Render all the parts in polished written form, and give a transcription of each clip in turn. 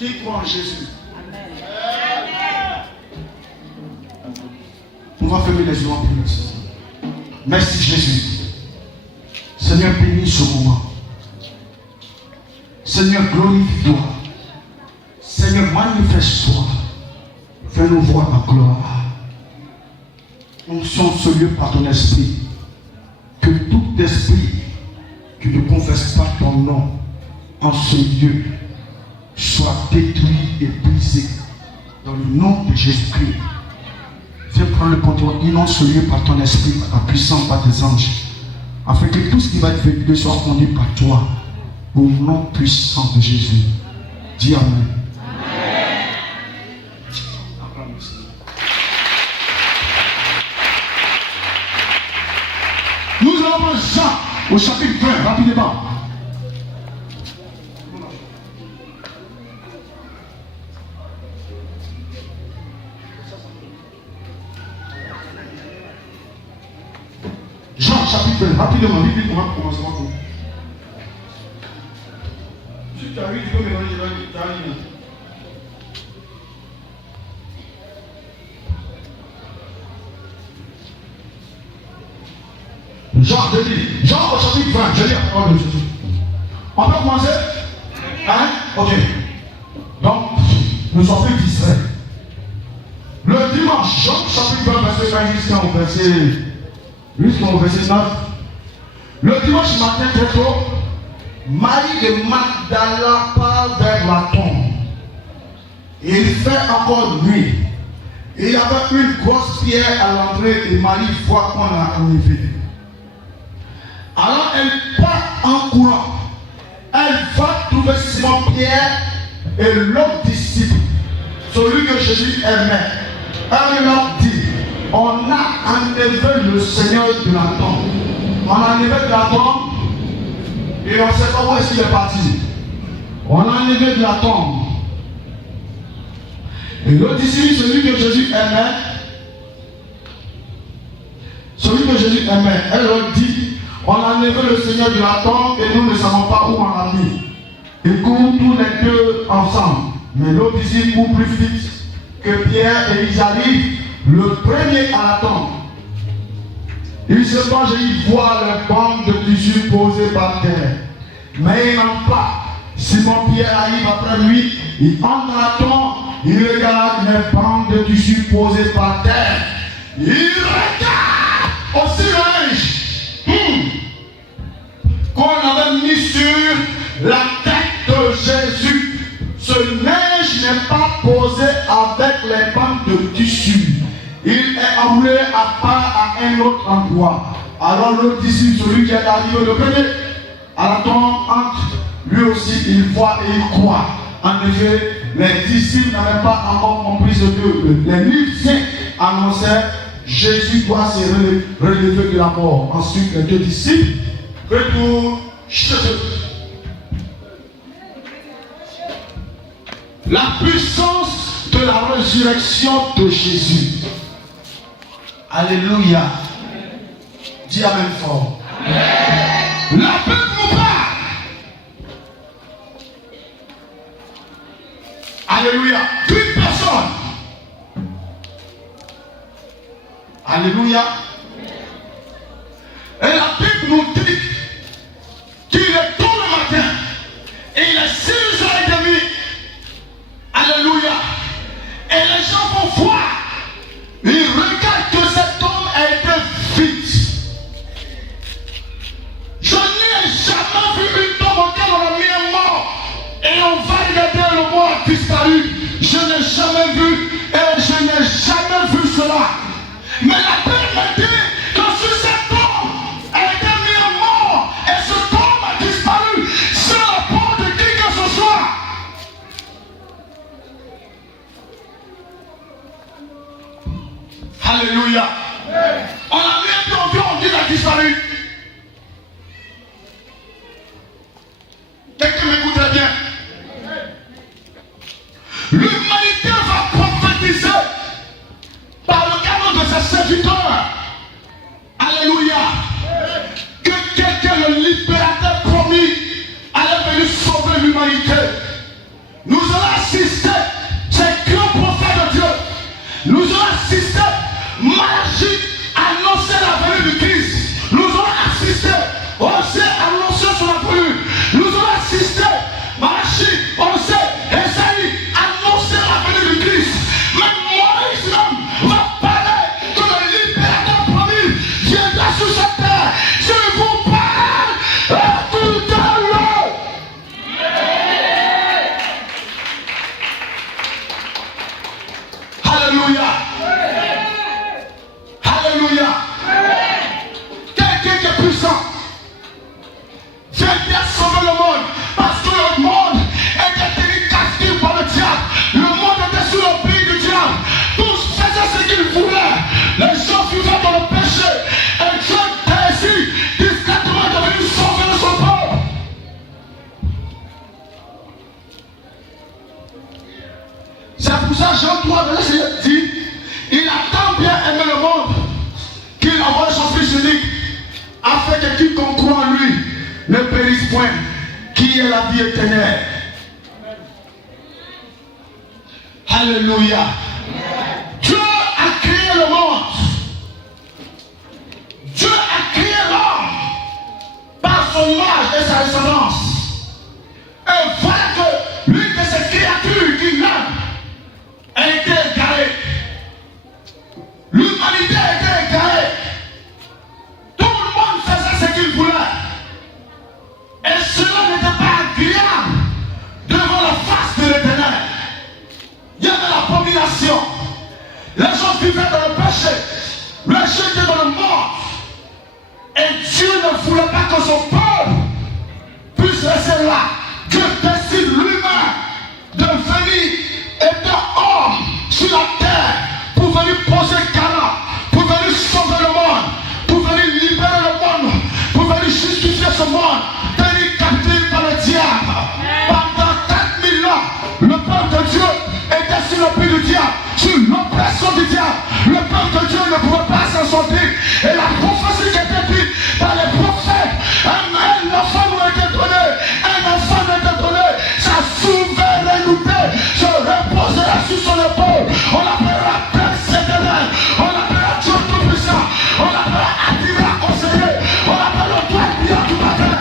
Qui croit en Jésus? On va fermer les yeux en prière. Merci Jésus. Seigneur, bénis ce moment. Seigneur, glorifie-toi. Seigneur, manifeste-toi. Fais-nous voir ta gloire. Onction ce lieu par ton esprit. Que tout esprit qui ne confesse pas ton nom en ce lieu soit détruit et brisé dans le nom de Jésus-Christ. Viens prendre le contrôle, inonde ce lieu par ton esprit, par ta puissance, par tes anges, afin que tout ce qui va être vécu soit conduit par toi, au nom puissant de Jésus. Dis Amen. Nous allons voir Jean au chapitre 20, rapidement. Jean chapitre 20, rapidement, vite, on va commencer par vous. Si tu as vu, tu peux mélanger ta ligne. Jean au chapitre 20, je lis la parole de Jésus. On peut commencer? Hein? Ok. Donc, ne sois plus distrait. Le dimanche, Jean chapitre 20, verset 20 jusqu'au verset 9. Le dimanche matin très tôt, Marie de Magdala part vers la tombe. Il fait encore nuit. Il y avait une grosse pierre à l'entrée et Marie voit qu'on l'a enlevée. Alors elle part en courant. Elle va trouver Simon-Pierre et l'autre disciple, celui que Jésus aimait. Elle leur dit, on a enlevé le Seigneur de la tombe. On a enlevé de la tombe et on ne sait pas où est-ce qu'il est parti. On a enlevé de la tombe. Et l'autre disciple, celui que Jésus aimait, elle leur dit, on a enlevé le Seigneur de la tombe et nous ne savons pas où on l'a mis. Ils courent tous les deux ensemble. Mais l'autre disciple court plus vite que Pierre et ils arrivent le premier à la tombe. Il se penche et il voit les bandes de tissu posées par terre. Mais il n'en pas. Simon-Pierre arrive après lui, il entre dans la tombe, il regarde les bandes de tissu posées par terre. Il regarde aussi le linge qu'on avait mis sur la tête de Jésus. Ce neige n'est pas posé avec les bandes de tissu. Il est enroulé à part à un autre endroit. Alors le disciple, celui qui est arrivé le premier à la tombe, entre. Lui aussi, il voit et il croit. En effet, les disciples n'avaient pas encore compris ce que les lycéens annonçaient. Jésus doit se relever de la mort. Ensuite, les deux disciples retournent chez eux. La puissance de la résurrection de Jésus. Alléluia. Dis Amen fort. Amen. La Bible nous parle. Alléluia. Une personne. Alléluia. Et la Bible nous dit qu'il est tôt le matin et il est 6h30. Alléluia. Et les gens vont voir. Ils regardent que cet homme a été vide. Je n'ai jamais vu une tombe auquel on a mis un mort. Et on va regarder le mort disparu. Je n'ai jamais vu et je n'ai jamais vu cela. Mais la Bible me dit que sur cet homme a été mis un mort et ce homme a disparu sans la part de qui que ce soit. Alléluia. On a mis un peu, on dit qu'il a disparu. Quelqu'un m'écoute bien. L'humanité va prophétiser par le canon de ses serviteurs. Alléluia. Que quelqu'un, le libérateur promis, allait venir sauver l'humanité. Nous allons qu'il envoie son Fils unique, afin que quiconque croit en lui ne périsse point, qui est la vie éternelle. Alléluia. Dieu a créé le monde. Dieu a créé l'homme par son image et sa ressemblance. Et voilà que l'une de ces créatures qu'il a été égarée. L'humanité a été égarée. Tout le monde faisait ce qu'il voulait. Et cela n'était pas agréable devant la face de l'Éternel. Il y avait l'abomination. Les gens vivaient dans le péché. Les gens étaient dans le monde. Et Dieu ne voulait pas que son peuple puisse rester là. Dieu décide lui-même de venir être homme sur la terre pour venir poser garant, pour venir sauver le monde, pour venir libérer le monde, pour venir justifier ce monde, tenir captif par le diable. Pendant 4000 ans, le peuple de Dieu était sur le pied du diable, sur l'oppression du diable. Le peuple de Dieu ne pouvait pas s'en sortir. Et la prophétie qui était dite par les prophètes, un enfant nous a été donné, un enfant nous a été donné, sa souveraineté se reposera sur son épaule. On l'appellera Prince éternel, on l'appellera Dieu tout-puissant, on l'appellera Adira conseiller, on l'appellera toi bien du matin.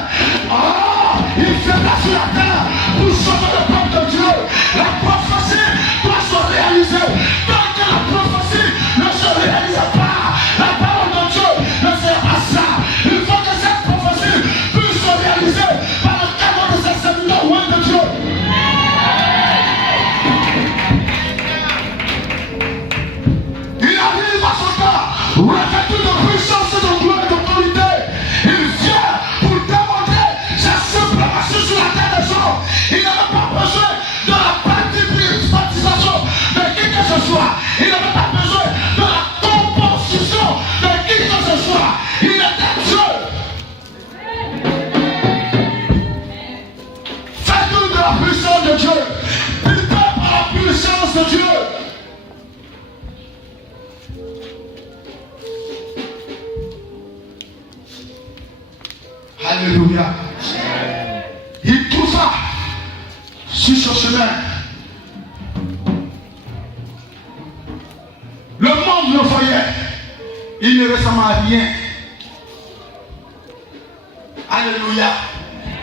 Oh, il viendra sur la terre pour sauver le peuple de Dieu. La prophétie doit se réaliser. Tant que la prophétie ne se réalise pas, la parole de Dieu ne sert pas ça. Il faut que cette prophétie puisse se réaliser par le cadre de ces séminaires loin de Dieu. Il arrive à son temps, revêtu de puissance, de gloire et d'autorité. Il vient pour démontrer sa suprématie sur la terre des hommes. Il n'avait pas besoin de la participation de qui que ce soit. Il n'avait pas besoin de la composition de qui que ce soit. Il était Dieu. Faites-nous de la puissance de Dieu. Vivez par la puissance de Dieu. Alléluia. Il trouva sur ce chemin le monde le voyait. Il ne ressemblait à rien. Alléluia.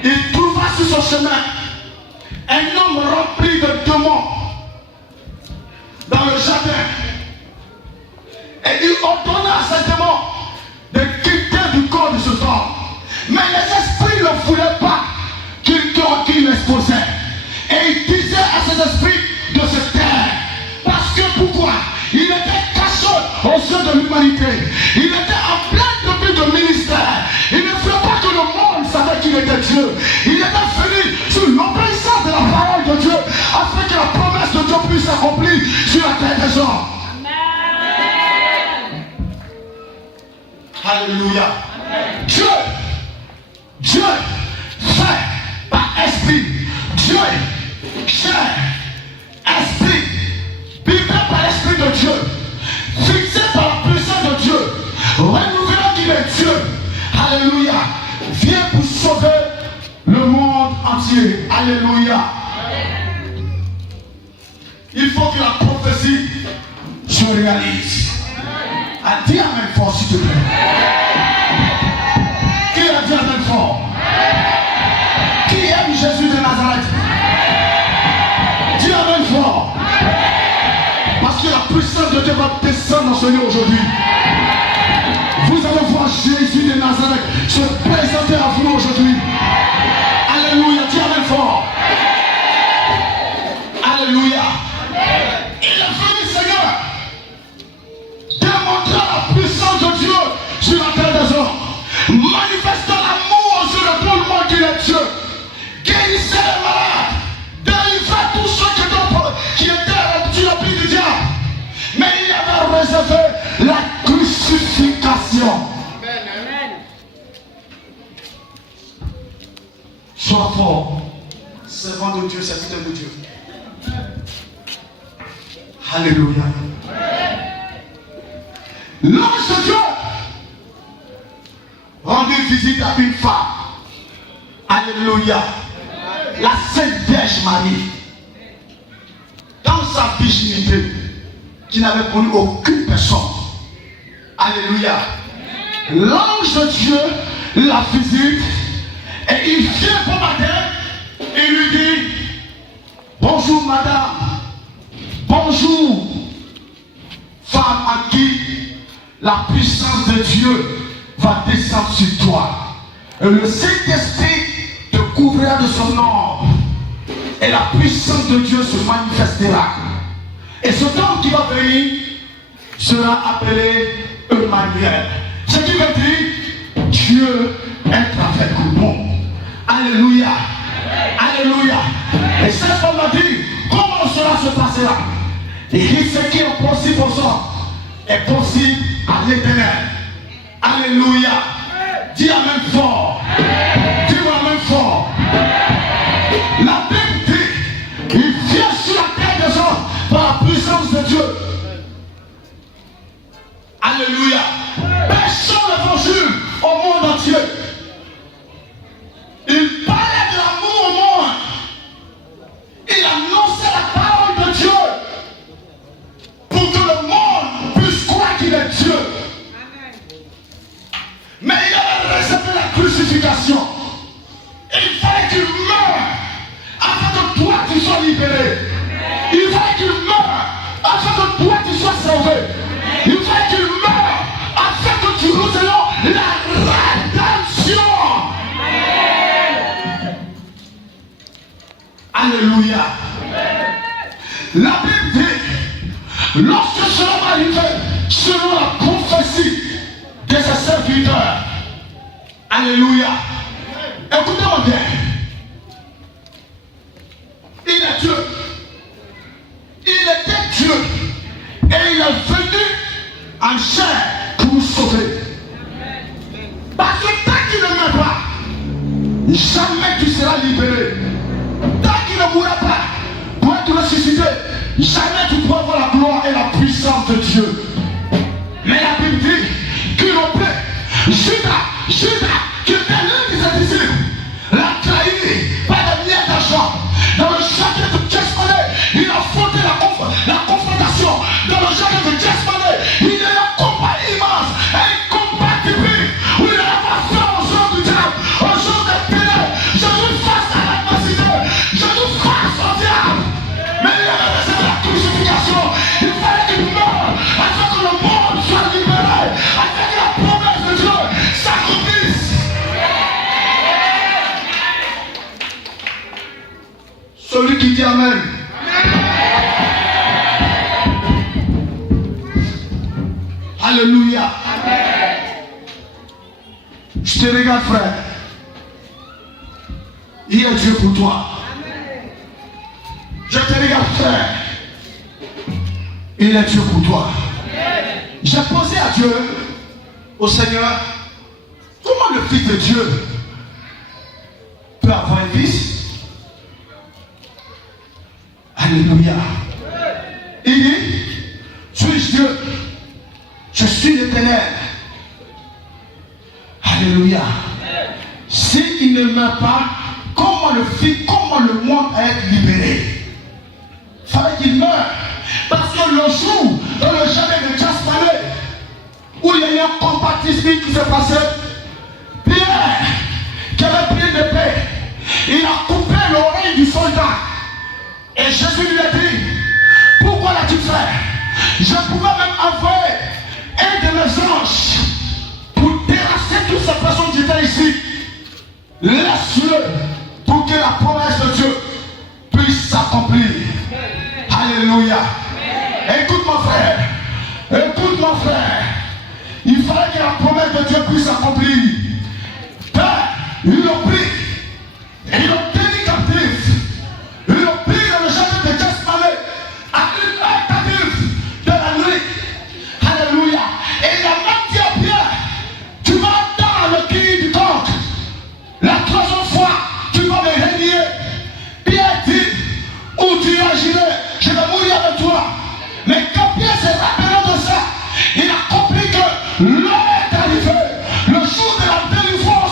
Il trouva sur ce chemin un homme rempli de démons dans le jardin. Et il ordonna à ces démons de quitter du corps de ce homme. Mais les esprits ne voulaient pas qu'il l'exposait. Et il disait à ces esprits de se taire. Parce que pourquoi? Il était caché au sein de l'humanité. Il était en plein début de ministère. Il ne voulait pas que le monde savait qu'il était Dieu. Il était venu sur l'obéissance de la parole de Dieu afin que la promesse de Dieu puisse s'accomplir sur la terre des hommes. Amen. Alléluia. Amen. Dieu fait par esprit. Dieu chair, esprit, vivant par l'esprit de Dieu, fixé par la puissance de Dieu, renouvelant qu'il est Dieu. Alléluia. Vient pour sauver le monde entier. Alléluia. Il faut que la prophétie se réalise. Dis amen fort s'il te plaît. Qui a dit amen fort? Qui aime Jésus de Nazareth? Dis amen fort. Parce que la puissance de Dieu va descendre dans ce lieu aujourd'hui. Vous allez voir Jésus de Nazareth se présenter à vous aujourd'hui. Alléluia. Dis amen fort. Alléluia. Il est venu, Seigneur, démontrer la puissance de Dieu sur la terre des hommes, manifestant l'amour sur le tout le monde qu'il est Dieu, guérissait les malades, délivrait tous ceux qui étaient sur le pied du diable. Mais il avait réservé la crucifixion. Amen. Sois fort, servant de Dieu, serviteur de Dieu. Alléluia. L'ange de Dieu visite à une femme. Alléluia. La Sainte Vierge Marie, dans sa virginité, qui n'avait connu aucune personne. Alléluia. L'ange de Dieu la visite et il vient pour matin et lui dit: bonjour madame, bonjour femme à qui la puissance de Dieu va descendre sur toi. Et le Saint-Esprit te couvrira de son ombre et la puissance de Dieu se manifestera. Et ce homme qui va venir sera appelé Emmanuel. Ce qui veut dire Dieu est avec nous. Alléluia. Alléluia. Et cette femme a dit: comment cela se passera? Et ce qui est possible aux hommes est possible à l'Éternel. Alléluia. Dis amen fort. Dis-moi amen fort. La Bible dit: il vient sur la terre des hommes par la puissance de Dieu. Alléluia. Prêchant l'évangile au monde entier. Il parlait de l'amour au monde. Il annonçait la parole de Dieu pour que le monde puisse croire qu'il est Dieu. Mais il avait réservé la crucifixion. Il fallait qu'il meure afin que toi tu sois libéré. Il fallait qu'il meure afin que toi tu sois sauvé. Il fallait qu'il meure afin que tu reçoives la rédemption. Alléluia. La Bible dit: lorsque cela va arriver, selon la prophétie de ses serviteurs. Alléluia. Écoutez-moi bien. Il est Dieu. Il était Dieu. Et il est venu en chair pour nous sauver. Parce que tant qu'il ne meurt pas, jamais tu seras libéré. Tant qu'il ne mourra pas pour être ressuscité, jamais tu pourras voir la gloire et la puissance de Dieu. Mais la Bible dit qu'il ont pris Judas, qui était l'un de ses disciples, l'a trahi par des miettes d'argent. Dans le jardin de Gethsémane, il a fondé la confrontation. Dans le jardin de Gethsémane, il y a un combat immense, un combat typique, où il n'a pas fait aux gens du diable, aux gens des ténèbres. Jésus face à l'adversité, Jésus face au diable. Mais il avait réservé la crucifixion. Il fallait qu'il meure afin que le monde soit libéré, afin que la promesse de Dieu s'accomplisse. Celui qui dit Amen. Alléluia. Je te regarde, frère. Il est Dieu pour toi. Je te regarde, frère. Il est Dieu pour toi. J'ai posé à Dieu, au Seigneur, comment le Fils de Dieu peut avoir un fils? Alléluia. Il dit: suis-je Dieu? Je suis l'Éternel. Alléluia. S'il ne meurt pas, comment le monde va être libéré? Il fallait qu'il meure. Parce que le jour dans le jardin de Gethsémane, où il y a eu un combat qui s'est passé, Pierre, qui avait pris de paix, il a coupé l'oreille du soldat. Et Jésus lui a dit: pourquoi l'as-tu fait? Je pouvais même envoyer un de mes anges pour terrasser toutes ces personnes qui étaient ici. Laisse-le pour que la promesse de Dieu puisse s'accomplir. Alléluia. Écoute mon frère. Écoute mon frère. Il fallait que la promesse de Dieu puisse s'accomplir. Père, ils l'ont pris. Et ils l'ont tenu captif. Ils l'ont pris dans le jardin de Gethsémane à une heure tardive de la nuit. Alléluia. Et il a même dit à Pierre: tu vas entendre le cri du coq. La troisième fois, tu vas me régner. Pierre dit: où tu imaginais, je vais mourir avec toi. Mais quand Pierre s'est rappelé de ça, il a compris que l'heure est arrivée. Le jour de la délivrance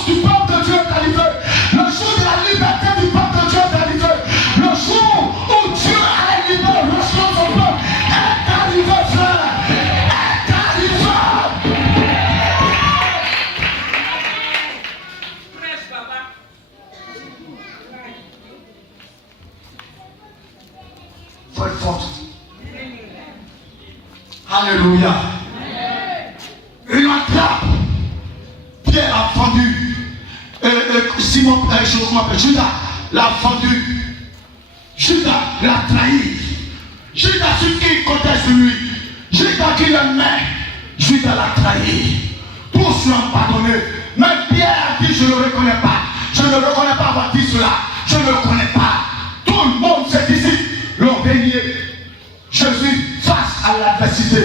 Il faut être forte. Alléluia. Une attrape. Pierre a fendu. Simon, Judas l'a fendu. Judas l'a trahi. Judas sur qui il comptait sur lui. Judas qui l'aimait. Judas l'a trahi. Tous l'ont pardonné. Mais Pierre a dit, je ne le reconnais pas. Je ne le reconnais pas avoir dit cela. Je ne le connais pas. Tout le monde, ses disciples, l'ont régné. Jésus face à l'adversité.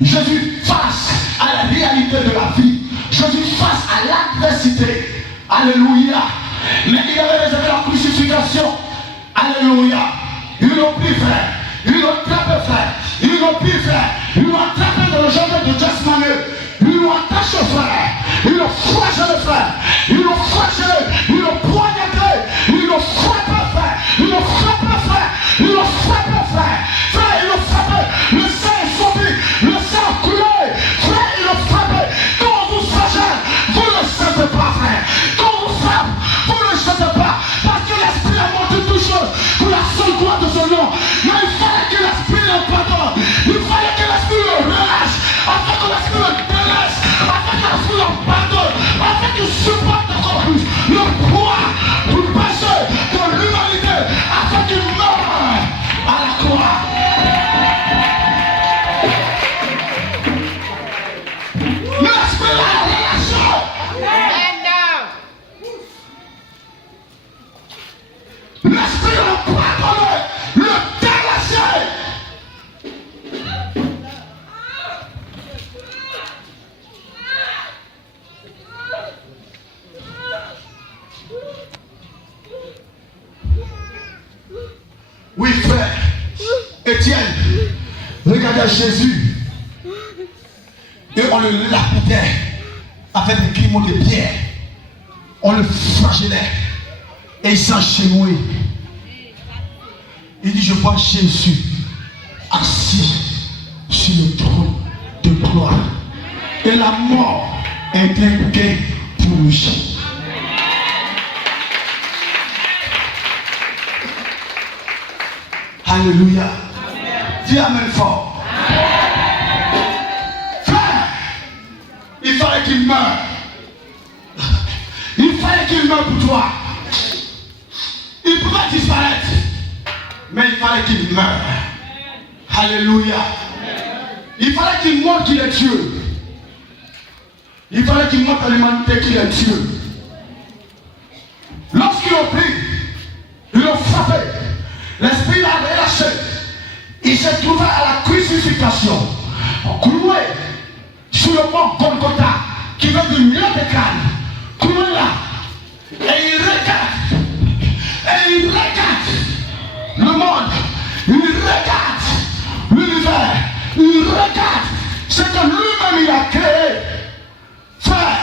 Jésus face à la réalité de la vie. Jésus face à l'adversité. Alléluia. Mais il avait réservé la crucifixion. Alléluia. Ils l'ont pris, frère. Ils l'ont attrapé, frère. Ils l'ont pris, frère. Ils l'ont attrapé dans le jardin de Gethsemane. Ils l'ont attaché, frère. Ils l'ont flagellé, frère. Ils l'ont flagellé. Ils l'ont poignardé. Ils l'ont frappé, frère. Ils l'ont frappé, frère. Ils l'ont frappé, frère. Frère, ils l'ont frappé. Le sang est sorti. Le sang a coulé. Frère, ils l'ont frappé. Quand on vous flagelle, vous ne le sentez pas, frère. Quand on vous frappe, vous ne le sentez pas. Parce que l'esprit a montré toutes choses pour la seule gloire de son nom. Mais il fallait que l'esprit le pardonne. Il fallait que l'esprit le relâche. Afin que l'esprit le délaisse. Afin que l'esprit le pardonne. Afin qu'il supporte encore plus le poids du péché de l'humanité. Afin qu'il meure à la croix. L'esprit l'a relâché. L'esprit l'a pardonné. Le délaissé. Oui, frère. Étienne, regardez Jésus. Et on le lapidait avec des grimots de pierre. On le flagellait. Et il s'enchaînait. Il dit, je vois Jésus assis sur le trône de gloire. Et la mort est un gain pour lui. Alléluia. Dis amen fort. Frère, il fallait qu'il meure. Il fallait qu'il meure pour toi. Il pouvait disparaître. Mais il fallait qu'il meure. Alléluia. Il fallait qu'il montre qu'il est Dieu. Il fallait qu'il montre à l'humanité qu'il est Dieu. Lorsqu'ils l'ont pris, ils l'ont frappé. L'esprit l'a relâché. Il s'est trouvé à la crucifixion, cloué sur le mont Golgotha, qui veut dire lieu de crâne. Cloué là. Et il regarde. Et il regarde le monde. Il regarde l'univers. Il regarde ce que lui-même il a créé. Frère,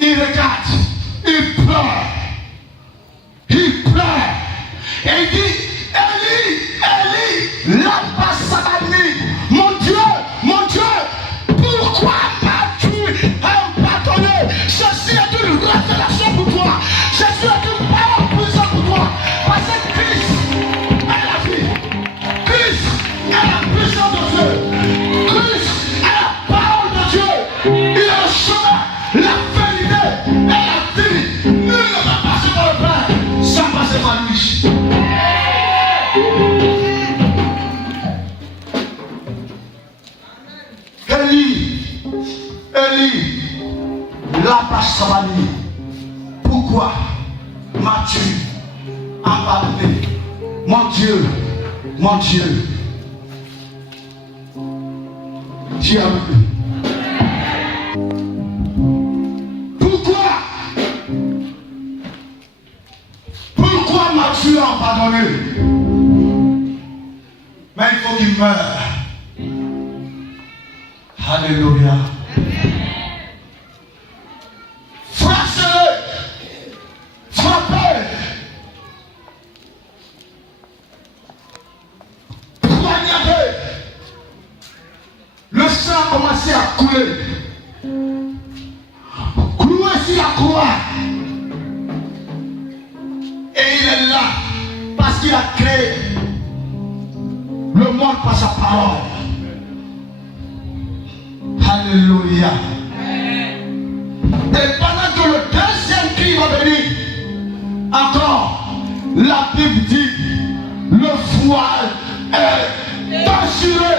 il regarde. Il pleure. Il pleure. Et il dit, Élie, lama sabachthani. Mon Dieu, pourquoi m'as-tu abandonné? Ceci est une révélation pour toi. Ceci est une parole puissante pour toi. Parce que Christ est la vie. Christ est la puissance de Dieu. Christ est la parole de Dieu. Il est le chemin, la vérité et la vie. Nul ne peut passer par le Père sans passer par lui. Élie, lama sabachthani. Pourquoi m'as-tu abandonné? Mon Dieu, Dieu. Pourquoi m'as-tu abandonné? Mais il faut qu'il meure. Alléluia. Frappez. Poignardez. Le sang a commencé à couler. Cloué sur la croix. Et il est là parce qu'il a créé monde par sa parole. Alléluia. Et pendant que le deuxième cri va venir, encore, la Bible dit, le voile est assuré.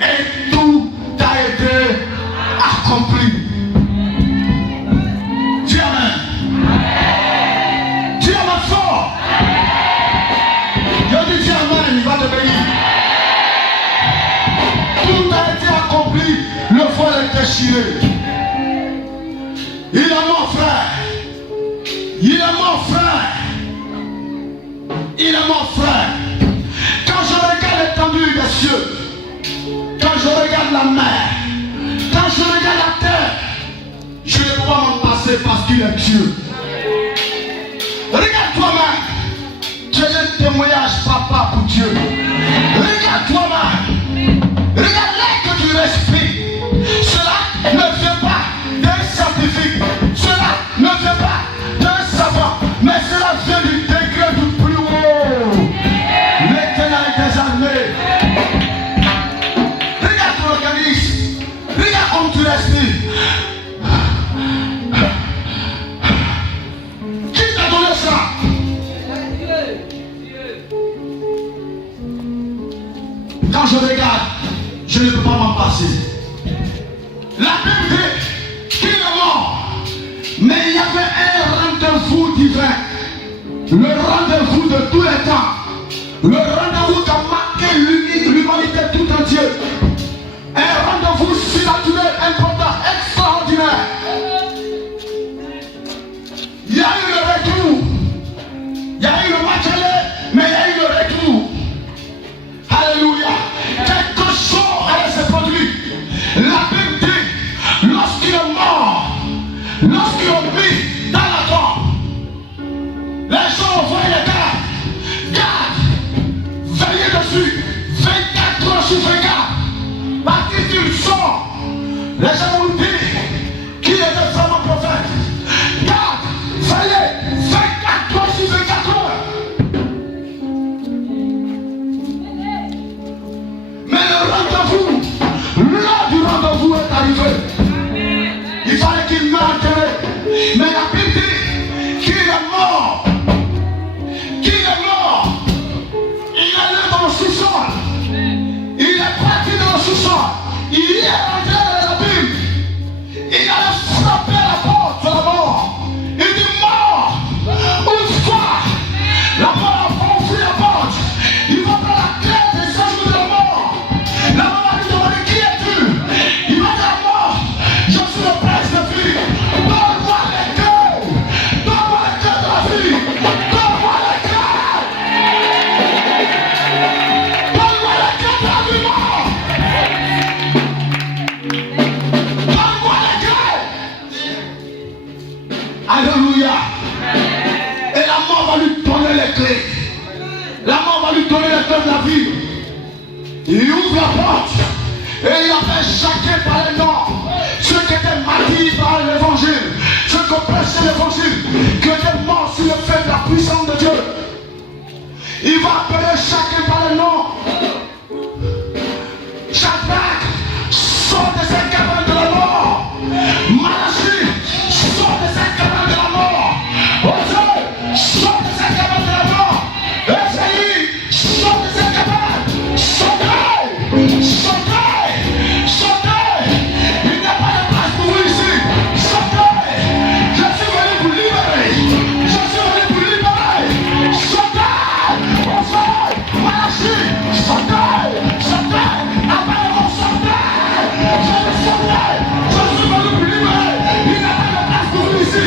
Et tout a été accompli. Dis amen. Dis amen fort. Je dis amen, il va te bénir. Tout a été accompli. Le voile est déchiré. Il est mon frère. Il est mon frère. Il est mon frère. Quand je regarde l'étendue des cieux, quand je regarde la mer, quand je regarde la terre, je ne peux pas m'en passer parce qu'il est Dieu. Regarde toi-même. Tu es un témoignage, papa, pour Dieu. Regarde toi-même. Regarde l'air que tu respires. Cela ne vient pas d'un scientifique. Cela ne vient pas d'un savant. Mais cela vient du degré du plus haut. L'Éternel des armées. Regarde ton organisme. Regarde comme tu respires. Qui t'a donné ça? Quand je regarde, je ne peux pas m'en passer. La Bible dit qu'il est mort. Mais il y avait un rendez-vous divin. Le rendez-vous de tous les temps. Le rendez-vous qui a marqué l'humanité tout entière. Un rendez-vous surnaturel, important, extraordinaire. Il y a eu le retour. Il y a eu le match aller, mais il y a eu le retour. Alléluia. Quelque chose allait se produire. La Bible dit, lorsqu'il est mort, lorsqu'il est mis dans la tombe, les gens voient les gars, veillez dessus, 24 heures sur 24. Parce qu'il sort, les gens vous disent qu'il était vraiment prophète. Garde, veillez, 24 heures sur 24 heures. Mais le rendez-vous, l'heure du rendez-vous est arrivé. Il fallait qu'il meure enterré. Mais la Bible dit qu'il est mort. Qu'il est mort. Il est allé dans le sous-sol. Il est parti dans le sous-sol. Il est rentré dans la Bible. Il a frappé la porte de la mort. Il dit mort. Ouvre-toi. La mort a ouvert la porte. Il va prendre la clé des séjours de la mort. La mort va lui demander qui es-tu. Il va dire à mort, je suis le prince de vie. Donne-moi les clés. Donne-moi les clés de la vie. Donne-moi les clés. Donne-moi les clés de la vie mort. Donne-moi les clés. Alléluia. Et la mort va lui donner les clés. La mort va lui donner les clés de la vie. Il ouvre la porte et il appelle chacun par les noms. Ceux qui étaient martyrs par l'évangile, ceux qui ont prêché l'évangile, qui étaient morts sur le fait de la puissance de Dieu. Il va appeler chacun par les noms. Shadrach, sort de cette cabane de la mort. Malachie, sort de cette cabane de la mort. Osée, sort de cette cabane de la mort. Esaïe, sort de cette cabane. Sortez, sortez, sortez. Il n'y a pas de place pour vous ici. Sortez. Je suis venu vous libérer. Je suis venu vous libérer. Sortez. Osée, Malachie, sortez, sortez. Appelez-moi, sortez. Je vais sortir. Je suis venu vous libérer. Il n'y a pas de place pour vous ici.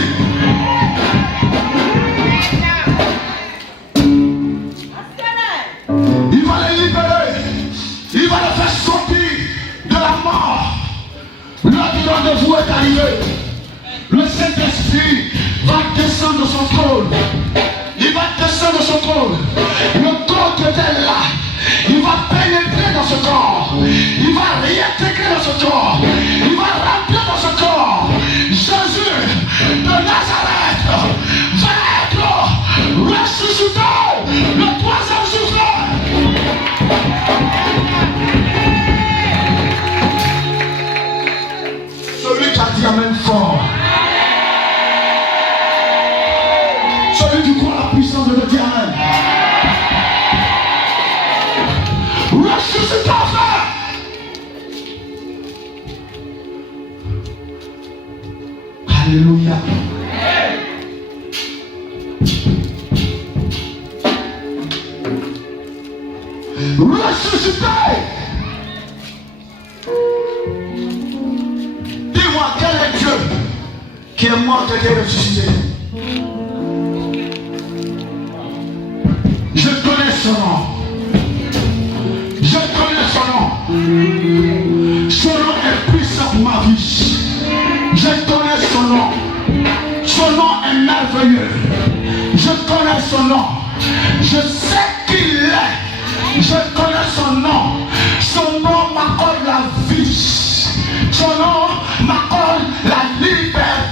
Il va les libérer. Il va les faire sortir de la mort. L'heure du rendez-vous est arrivée. Le Saint-Esprit va descendre de son trône. Il va descendre de son trône. Le corps qui était là, il va pénétrer dans ce corps. Il va réintégrer dans ce corps. Il va rentrer dans ce corps. Jésus de Nazareth va être ressuscité le troisième jour. ressuscité. Dis-moi, quel est Dieu qui est mort et qui est ressuscité? Je connais son nom. Je connais son nom. Son nom est puissant pour ma vie. Je connais son nom. Son nom est merveilleux. Je connais son nom. Je sais qui il est. Je connais son nom. Son nom m'accorde la vie. Son nom m'accorde la liberté.